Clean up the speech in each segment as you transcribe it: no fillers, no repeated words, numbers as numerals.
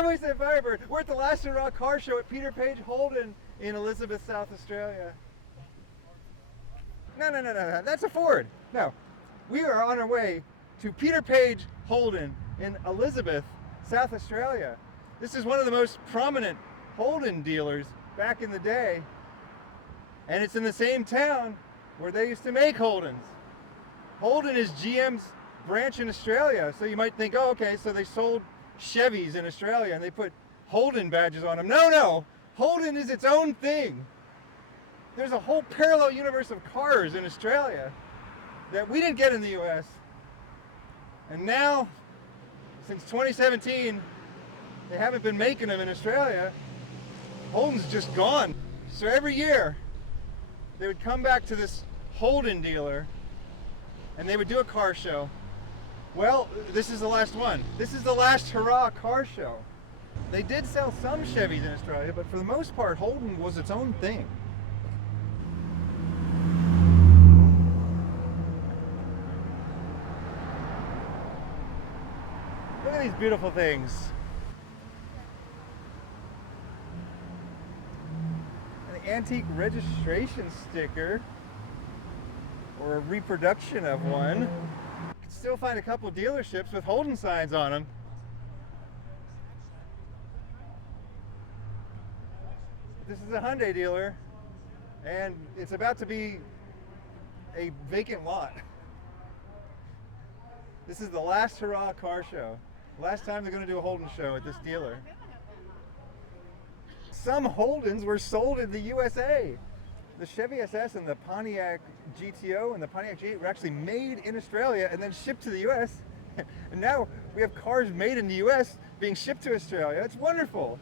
Highway said Firebird. We're at the last hurrah car show at Peter Page Holden in Elizabeth, South Australia. No. That's a Ford. No. We are on our way to Peter Page Holden in Elizabeth, South Australia. This is one of the most prominent Holden dealers back in the day. And it's in the same town where they used to make Holdens. Holden is GM's branch in Australia. So you might think, oh, okay, so they sold Chevys in Australia and they put Holden badges on them. No. Holden is its own thing. There's a whole parallel universe of cars in Australia that we didn't get in the US. And now, since 2017, they haven't been making them in Australia. Holden's just gone. So every year, they would come back to this Holden dealer and they would do a car show. Well, this is the last one. This is the last hurrah car show. They did sell some Chevys in Australia, but for the most part, Holden was its own thing. Look at these beautiful things. An antique registration sticker, or a reproduction of one. You can still find a couple dealerships with Holden signs on them. This is a Hyundai dealer, and it's about to be a vacant lot. This is the last hurrah car show. Last time they're going to do a Holden show at this dealer. Some Holdens were sold in the USA. The Chevy SS and the Pontiac GTO and the Pontiac G8 were actually made in Australia and then shipped to the US. And now we have cars made in the US being shipped to Australia. It's wonderful.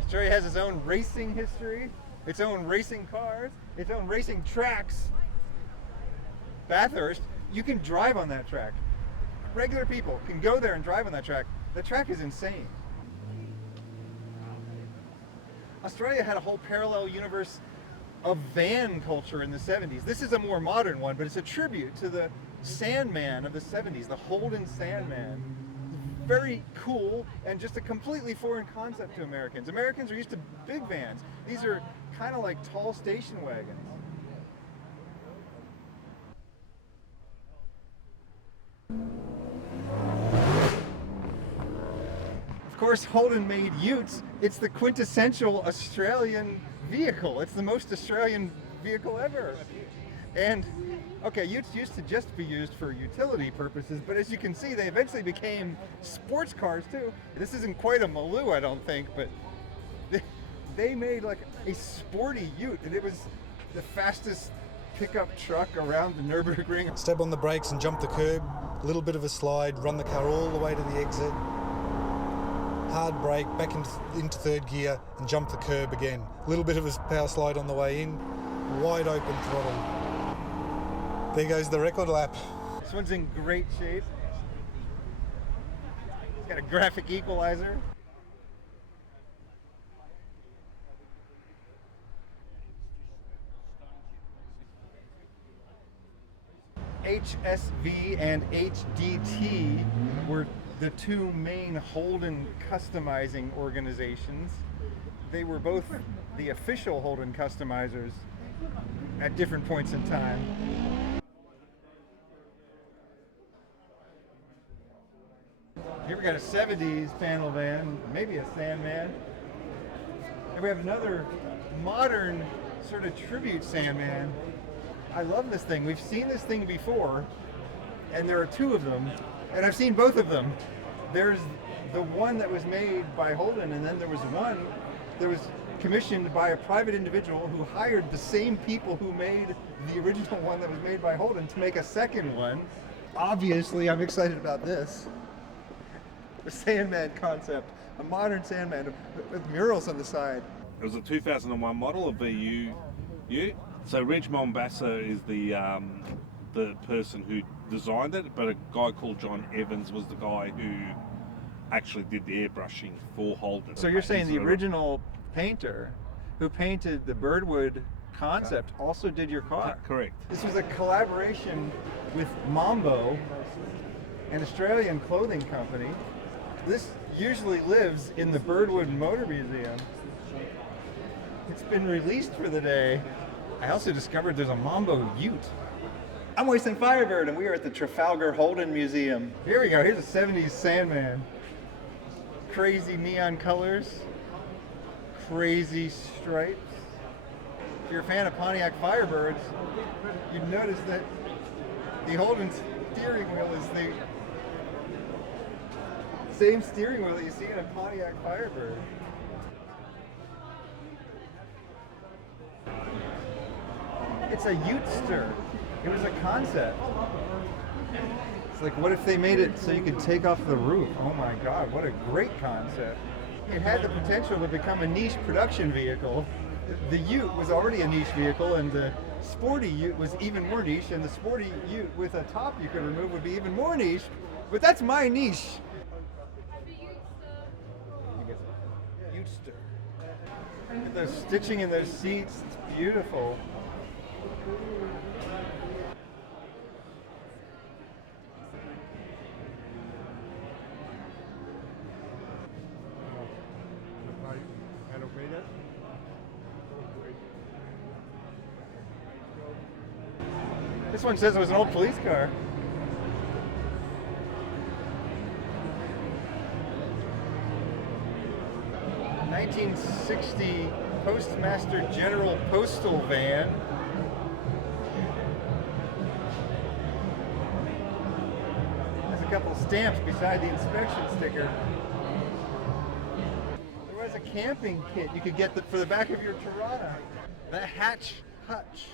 Australia has its own racing history, its own racing cars, its own racing tracks. Bathurst, you can drive on that track. Regular people can go there and drive on that track. The track is insane. Australia had a whole parallel universe of van culture in the 70s. This is a more modern one, but it's a tribute to the Sandman of the 70s, the Holden Sandman. Very cool and just a completely foreign concept to Americans. Americans are used to big vans. These are kind of like tall station wagons. Of course, Holden made utes. It's the quintessential Australian vehicle. It's the most Australian vehicle ever. And okay, utes used to just be used for utility purposes, but as you can see, they eventually became sports cars too. This isn't quite a Maloo, I don't think, but they made like a sporty ute, and it was the fastest pickup truck around the Nürburgring. Step on the brakes and jump the curb, a little bit of a slide, run the car all the way to the exit, hard brake, back into third gear and jump the curb again. A little bit of a power slide on the way in, wide open throttle. There goes the record lap. This one's in great shape. It's got a graphic equalizer. HSV and HDT were the two main Holden customizing organizations. They were both the official Holden customizers at different points in time. Here we got a 70s panel van, maybe a Sandman. And we have another modern sort of tribute Sandman. I love this thing. We've seen this thing before, and there are two of them, and I've seen both of them. There's the one that was made by Holden, and then there was one that was commissioned by a private individual who hired the same people who made the original one that was made by Holden to make a second one. Obviously, I'm excited about this. The Sandman concept, a modern Sandman with murals on the side. It was a 2001 model of VU ute. So Reg Mombassa is the person who designed it, but a guy called John Evans was the guy who actually did the airbrushing for Holden. So you're saying the original painter who painted the Birdwood concept also did your car? Correct. This was a collaboration with Mambo an Australian clothing company. This usually lives in the Birdwood Motor Museum. It's been released for the day. I also discovered there's a Mambo Ute. I'm Wasting Firebird, and we are at the Trafalgar Holden Museum. Here we go. Here's a 70s Sandman. Crazy neon colors. Crazy stripes. If you're a fan of Pontiac Firebirds, you'd notice that the Holden steering wheel is the same steering wheel that you see in a Pontiac Firebird. It's a Utester. It was a concept. It's like, what if they made it so you could take off the roof? Oh my God, what a great concept. It had the potential to become a niche production vehicle. The Ute was already a niche vehicle, and the sporty Ute was even more niche, and the sporty Ute with a top you could remove would be even more niche, but that's my niche. Utester. Look at the stitching in those seats, it's beautiful. This one says it was an old police car. '60 Postmaster General postal van. There's a couple stamps beside the inspection sticker. There was a camping kit you could get for the back of your Tirana. The Hatch Hutch.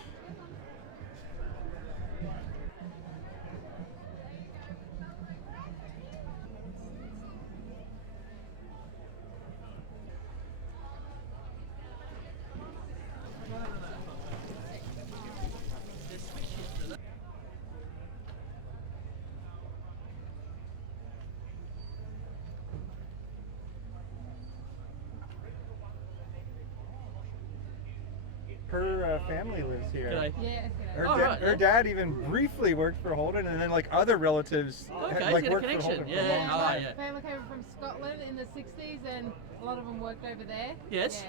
Her family lives here. G'day. Yeah. Her dad even briefly worked for Holden, and then like other relatives Okay, had, like, he's got a worked for connection. Holden for a Yeah. long Oh, time. yeah. Family came from Scotland in the 60s, and a lot of them worked over there. Yes.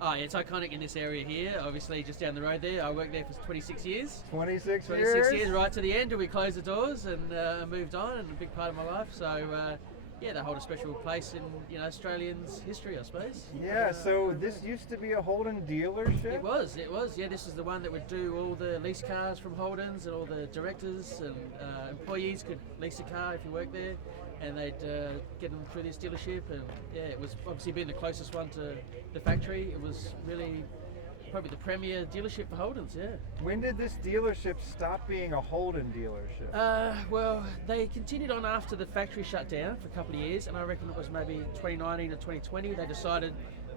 Oh, yeah, it's iconic in this area here. Obviously, just down the road there. I worked there for 26 years. 26 26 years. years, right to the end, till we closed the doors and moved on, and a big part of my life. So, yeah, they hold a special place in Australians' history, I suppose. Yeah, so this used to be a Holden dealership? It was. Yeah, this is the one that would do all the lease cars from Holden's, and all the directors and employees could lease a car if you worked there, and they'd get them through this dealership. And yeah, it was obviously being the closest one to the factory. It was really probably the premier dealership for Holden's, yeah. When did this dealership stop being a Holden dealership? Well, they continued on after the factory shut down for a couple of years, and I reckon it was maybe 2019 or 2020.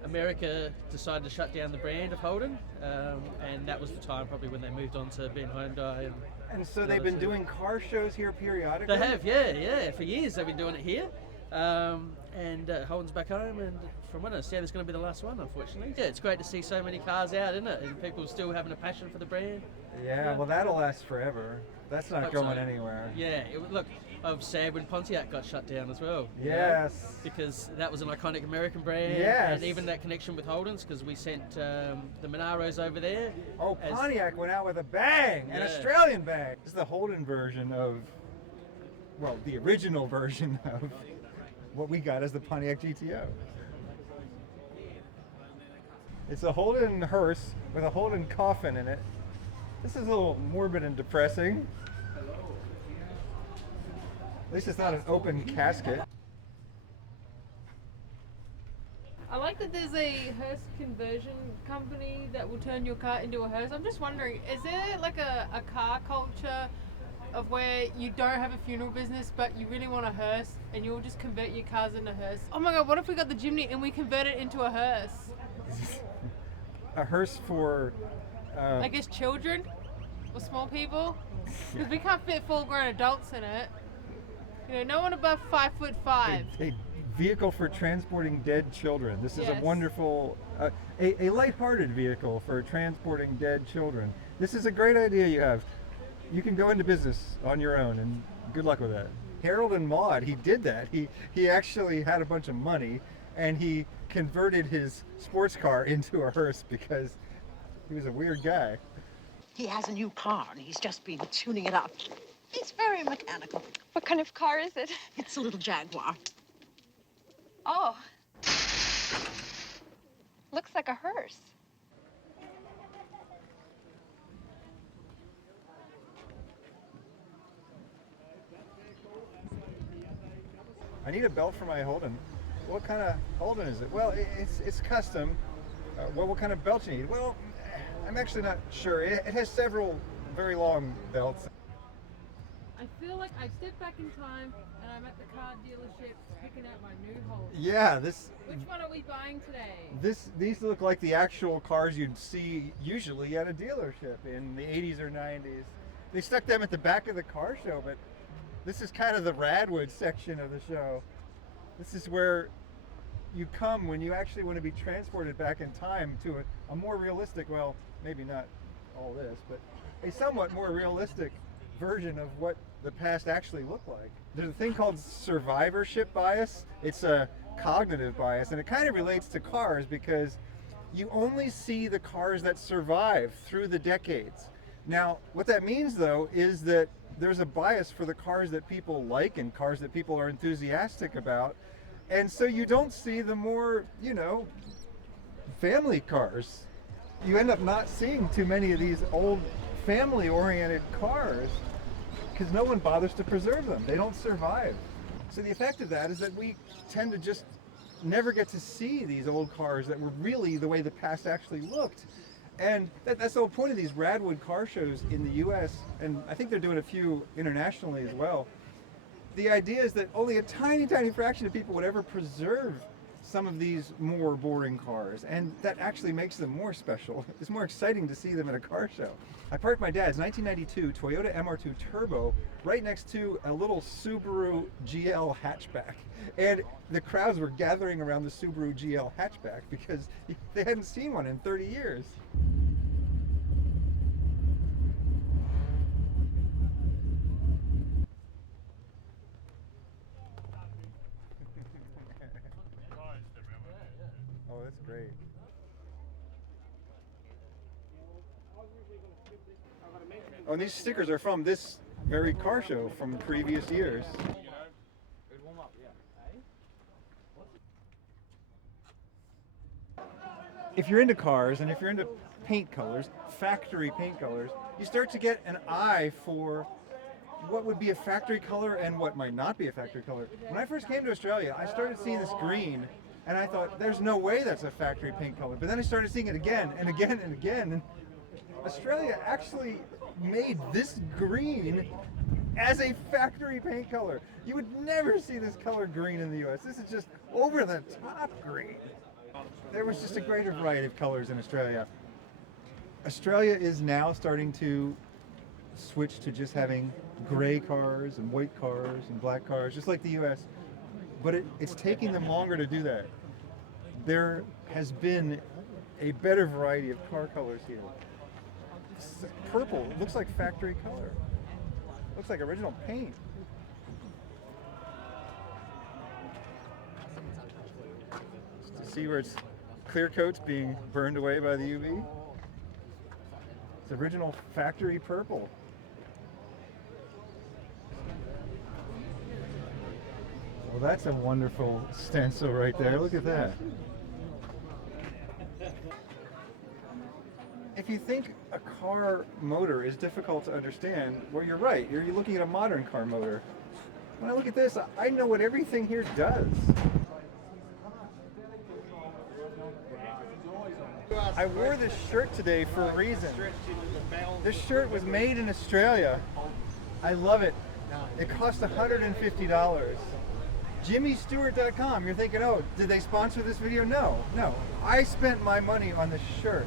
America decided to shut down the brand of Holden, and that was the time probably when they moved on to being Hyundai. And so they've been doing car shows here periodically? They have, yeah. For years they've been doing it here. And Holden's back home, and from what I understand, it's going to be the last one, unfortunately. Yeah, it's great to see so many cars out, isn't it? And people still having a passion for the brand. Yeah, well, that'll last forever. That's not Hope going so. anywhere. Yeah, look, I was sad when Pontiac got shut down as well. you know, Yes. because that was an iconic American brand. Yes. And even that connection with Holden's, because we sent the Monaros over there. Oh, as- Pontiac went out with a bang, an Yeah. Australian bang. This is the Holden version of, well, the original version of what we got as the Pontiac GTO. It's a Holden hearse with a Holden coffin in it. This is a little morbid and depressing. At least it's not an open casket. I like that there's a hearse conversion company that will turn your car into a hearse. I'm just wondering, is there like a car culture of where you don't have a funeral business but you really want a hearse and you'll just convert your cars into hearse? Oh my god, what if we got the Jimny and we convert it into a hearse? A hearse for, I guess children or small people? Because we can't fit full-grown adults in it. You know, no one above 5'5". a vehicle for transporting dead children. This is a Yes. wonderful, a lighthearted vehicle for transporting dead children. This is a great idea you have. You can go into business on your own, and good luck with that. Harold and Maude, he did that. He actually had a bunch of money, and he converted his sports car into a hearse because he was a weird guy. He has a new car, and he's just been tuning it up. He's very mechanical. What kind of car is it? It's a little Jaguar. Oh. Looks like a hearse. I need a belt for my Holden. What kind of Holden is it? Well, it's custom. Well, what kind of belt you need? Well, I'm actually not sure. It has several very long belts. I feel like I stepped back in time and I'm at the car dealership picking out my new Holden. Yeah, Which one are we buying today? these look like the actual cars you'd see usually at a dealership in the 80s or 90s. They stuck them at the back of the car show, but this is kind of the Radwood section of the show. This is where you come when you actually want to be transported back in time to a more realistic, well, maybe not all this, but a somewhat more realistic version of what the past actually looked like. There's a thing called survivorship bias. It's a cognitive bias, and it kind of relates to cars because you only see the cars that survive through the decades. Now, what that means though is that there's a bias for the cars that people like and cars that people are enthusiastic about. And so you don't see the more, family cars. You end up not seeing too many of these old family-oriented cars because no one bothers to preserve them. They don't survive. So the effect of that is that we tend to just never get to see these old cars that were really the way the past actually looked. And that's the whole point of these Radwood car shows in the US, and I think they're doing a few internationally as well. The idea is that only a tiny, tiny fraction of people would ever preserve some of these more boring cars, and that actually makes them more special. It's more exciting to see them at a car show. I parked my dad's 1992 Toyota MR2 Turbo right next to a little Subaru GL hatchback, and the crowds were gathering around the Subaru GL hatchback because they hadn't seen one in 30 years. Oh, that's great. Oh, and these stickers are from this very car show from previous years. If you're into cars and if you're into paint colors, factory paint colors, you start to get an eye for what would be a factory color and what might not be a factory color. When I first came to Australia, I started seeing this green and I thought, there's no way that's a factory paint color. But then I started seeing it again and again and again. And Australia actually made this green as a factory paint color. You would never see this color green in the US. This is just over the top green. There was just a greater variety of colors in Australia. Australia is now starting to switch to just having gray cars and white cars and black cars, just like the US. But it's taking them longer to do that. There has been a better variety of car colors here. Purple looks like factory color. Looks like original paint. Just to see where it's clear coats being burned away by the UV. It's original factory purple. Well, that's a wonderful stencil right there. Look at that. If you think a car motor is difficult to understand, well, you're right. You're looking at a modern car motor. When I look at this, I know what everything here does. I wore this shirt today for a reason. This shirt was made in Australia. I love it. It cost $150. JimmyStewart.com. You're thinking, oh, did they sponsor this video? No, no. I spent my money on this shirt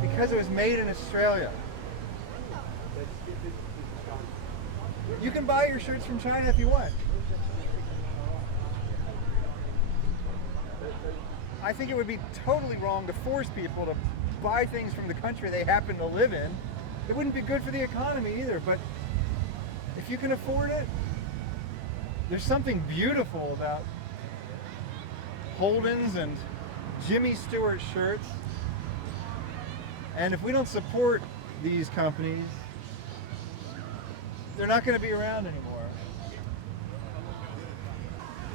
because it was made in Australia. You can buy your shirts from China if you want. I think it would be totally wrong to force people to buy things from the country they happen to live in. It wouldn't be good for the economy either, but if you can afford it, there's something beautiful about Holden's and Jimmy Stewart shirts. And if we don't support these companies, they're not going to be around anymore.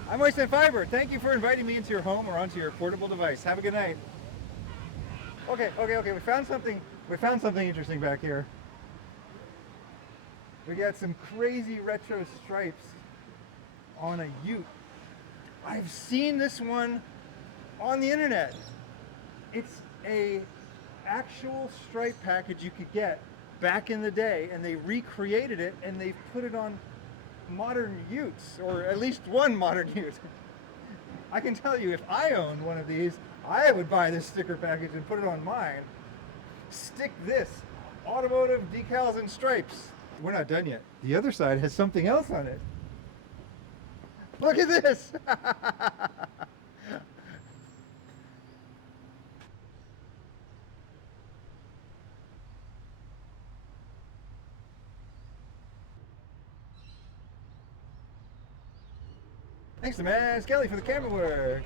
I'm Moist and Fiber. Thank you for inviting me into your home or onto your portable device. Have a good night. Okay. We found something interesting back here. We got some crazy retro stripes on a ute. I've seen this one on the internet. It's a actual stripe package you could get back in the day, and they recreated it and they've put it on modern utes, or at least one modern ute. I can tell you, if I owned one of these, I would buy this sticker package and put it on mine. Stick this, automotive decals and stripes. We're not done yet. The other side has something else on it. Look at this! Thanks to Man Skelly for the camera work.